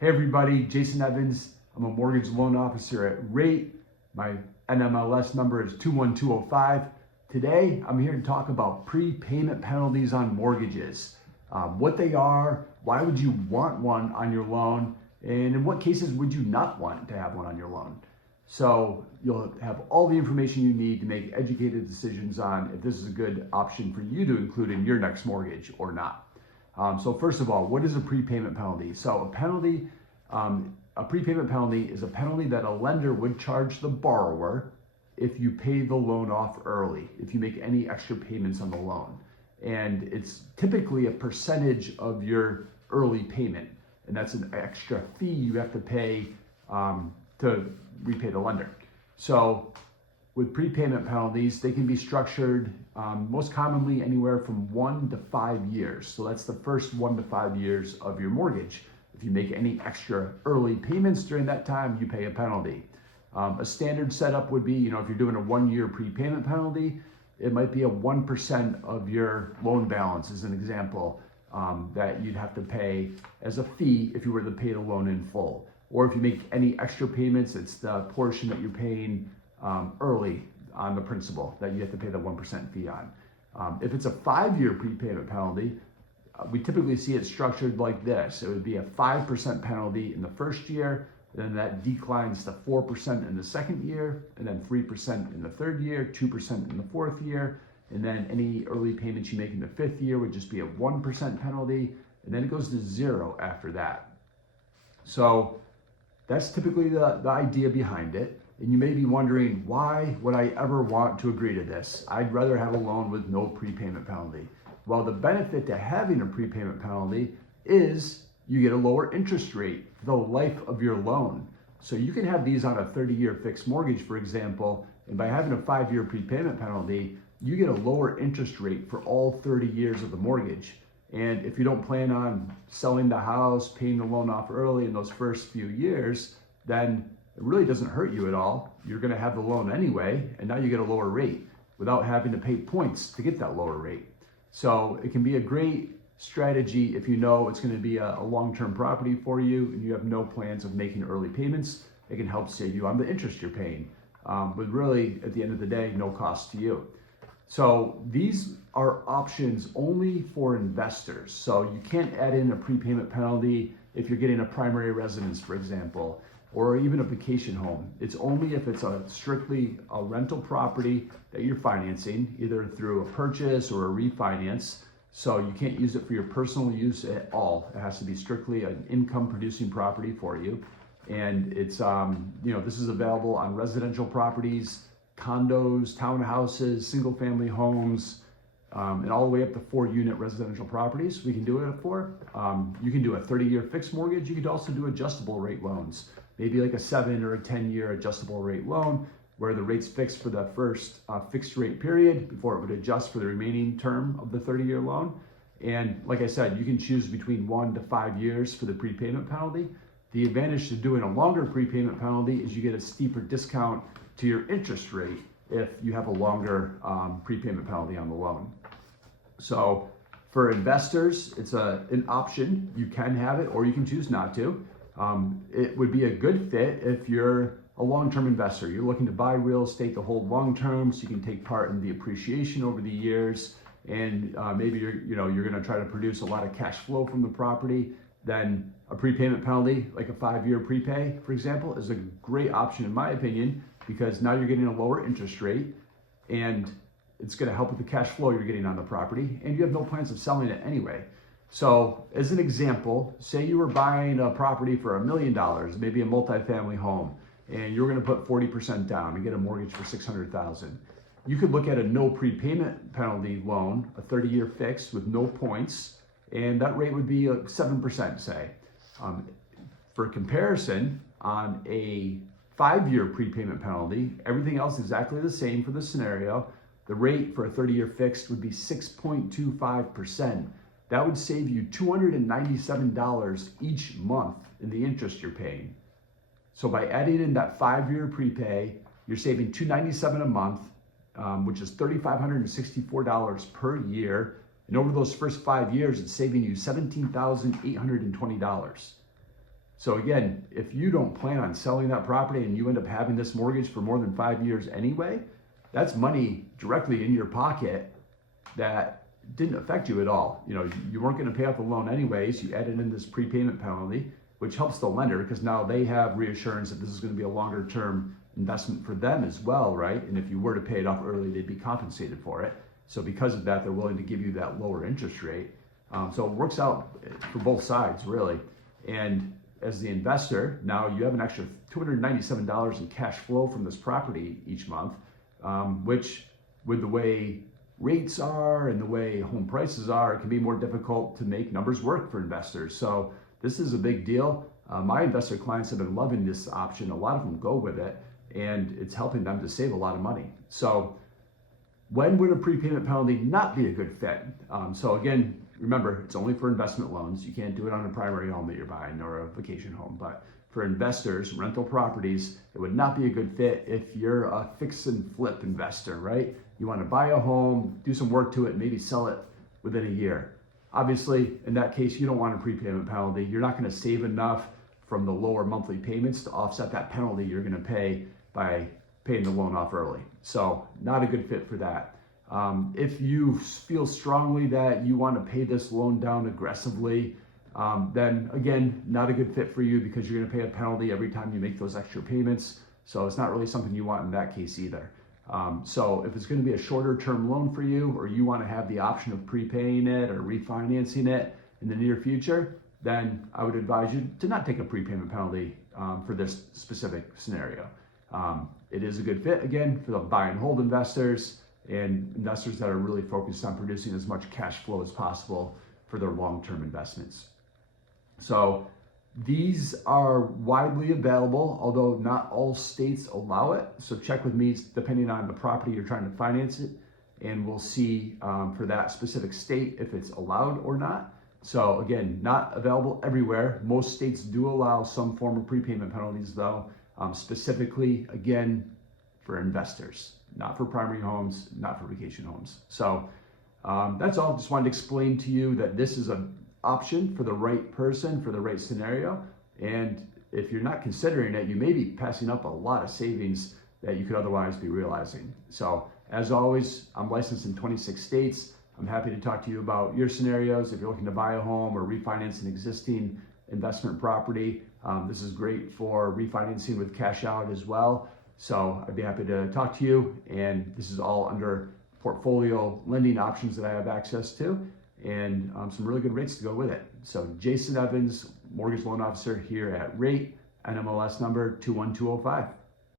Hey everybody, Jason Evans. I'm a mortgage loan officer at Rate. My NMLS number is 21205. Today, I'm here to talk about prepayment penalties on mortgages. What they are, why would you want one on your loan, and in what cases would you not want to have one on your loan? So you'll have all the information you need to make educated decisions on if this is a good option for you to include in your next mortgage or not. So first of all, what is a prepayment penalty? So a prepayment penalty is a penalty that a lender would charge the borrower if you pay the loan off early, if you make any extra payments on the loan. And it's typically a percentage of your early payment. And that's an extra fee you have to pay to repay the lender. So with prepayment penalties, they can be structured most commonly anywhere from 1 to 5 years. So that's the first 1 to 5 years of your mortgage. If you make any extra early payments during that time, you pay a penalty. A standard setup would be, if you're doing a 1-year prepayment penalty, it might be a 1% of your loan balance as an example that you'd have to pay as a fee if you were to pay the loan in full. Or if you make any extra payments, it's the portion that you're paying early on the principal that you have to pay the 1% fee on. If it's a 5-year prepayment penalty, we typically see it structured like this. It would be a 5% penalty in the first year, then that declines to 4% in the second year, and then 3% in the third year, 2% in the fourth year, and then any early payments you make in the fifth year would just be a 1% penalty, and then it goes to 0 after that. So that's typically the idea behind it. And you may be wondering, why would I ever want to agree to this? I'd rather have a loan with no prepayment penalty. Well, the benefit to having a prepayment penalty is you get a lower interest rate for the life of your loan. So you can have these on a 30-year fixed mortgage, for example, and by having a 5-year prepayment penalty, you get a lower interest rate for all 30 years of the mortgage. And if you don't plan on selling the house, paying the loan off early in those first few years, then it really doesn't hurt you at all. You're going to have the loan anyway, and now you get a lower rate without having to pay points to get that lower rate. So it can be a great strategy if you know it's going to be a long-term property for you and you have no plans of making early payments. It can help save you on the interest you're paying, but really at the end of the day, no cost to you. So these are options only for investors. So you can't add in a prepayment penalty if you're getting a primary residence, for example, or even a vacation home. It's only if it's strictly a rental property that you're financing, either through a purchase or a refinance. So you can't use it for your personal use at all. It has to be strictly an income producing property for you. And it's, this is available on residential properties, condos, townhouses, single family homes, and all the way up to 4-unit residential properties we can do it for. You can do a 30-year fixed mortgage. You could also do adjustable rate loans, maybe like a 7 or a 10-year adjustable rate loan where the rate's fixed for the first fixed rate period before it would adjust for the remaining term of the 30-year loan. And like I said, you can choose between 1 to 5 years for the prepayment penalty. The advantage to doing a longer prepayment penalty is you get a steeper discount to your interest rate if you have a longer prepayment penalty on the loan. So for investors, it's an option. You can have it or you can choose not to. It would be a good fit if you're a long-term investor. You're looking to buy real estate to hold long-term so you can take part in the appreciation over the years, and maybe you're going to try to produce a lot of cash flow from the property. Then a prepayment penalty, like a 5-year prepay, for example, is a great option in my opinion, because now you're getting a lower interest rate and it's going to help with the cash flow you're getting on the property, and you have no plans of selling it anyway. So as an example, say you were buying a property for $1 million, maybe a multifamily home, and you're going to put 40% down and get a mortgage for $600,000. You could look at a no prepayment penalty loan, a 30-year fixed with no points, and that rate would be 7%, say. For comparison, on a 5-year prepayment penalty, everything else exactly the same for the scenario, the rate for a 30-year fixed would be 6.25%. That would save you $297 each month in the interest you're paying. So by adding in that 5-year prepay, you're saving $297 a month, which is $3,564 per year. And over those first 5 years, it's saving you $17,820. So again, if you don't plan on selling that property and you end up having this mortgage for more than 5 years anyway, that's money directly in your pocket that didn't affect you at all. You weren't going to pay off the loan anyways. You added in this prepayment penalty, which helps the lender because now they have reassurance that this is going to be a longer term investment for them as well, right? And if you were to pay it off early, they'd be compensated for it. So because of that, they're willing to give you that lower interest rate. So it works out for both sides, really. And as the investor, now you have an extra $297 in cash flow from this property each month, which with the way rates are and the way home prices are, it can be more difficult to make numbers work for investors. So this is a big deal. My investor clients have been loving this option. A lot of them go with it, and it's helping them to save a lot of money. So when would a prepayment penalty not be a good fit? So again, remember, it's only for investment loans. You can't do it on a primary home that you're buying or a vacation home. But for investors, rental properties, it would not be a good fit if you're a fix and flip investor, right? You want to buy a home, do some work to it, maybe sell it within a year. Obviously, in that case, you don't want a prepayment penalty. You're not going to save enough from the lower monthly payments to offset that penalty you're going to pay by paying the loan off early. So not a good fit for that. If you feel strongly that you want to pay this loan down aggressively, then again, not a good fit for you because you're going to pay a penalty every time you make those extra payments. So it's not really something you want in that case either. So if it's going to be a shorter term loan for you, or you want to have the option of prepaying it or refinancing it in the near future, then I would advise you to not take a prepayment penalty for this specific scenario. It is a good fit, again, for the buy and hold investors and investors that are really focused on producing as much cash flow as possible for their long-term investments. So these are widely available, although not all states allow it. So check with me depending on the property you're trying to finance it, and we'll see for that specific state if it's allowed or not. So again, not available everywhere. Most states do allow some form of prepayment penalties though, specifically, again, for investors, not for primary homes, not for vacation homes. So that's all. Just wanted to explain to you that this is an option for the right person, for the right scenario. And if you're not considering it, you may be passing up a lot of savings that you could otherwise be realizing. So as always, I'm licensed in 26 states. I'm happy to talk to you about your scenarios. If you're looking to buy a home or refinance an existing investment property, this is great for refinancing with cash out as well. So I'd be happy to talk to you. And this is all under portfolio lending options that I have access to, and some really good rates to go with it. So Jason Evans, mortgage loan officer here at Rate, NMLS number 21205.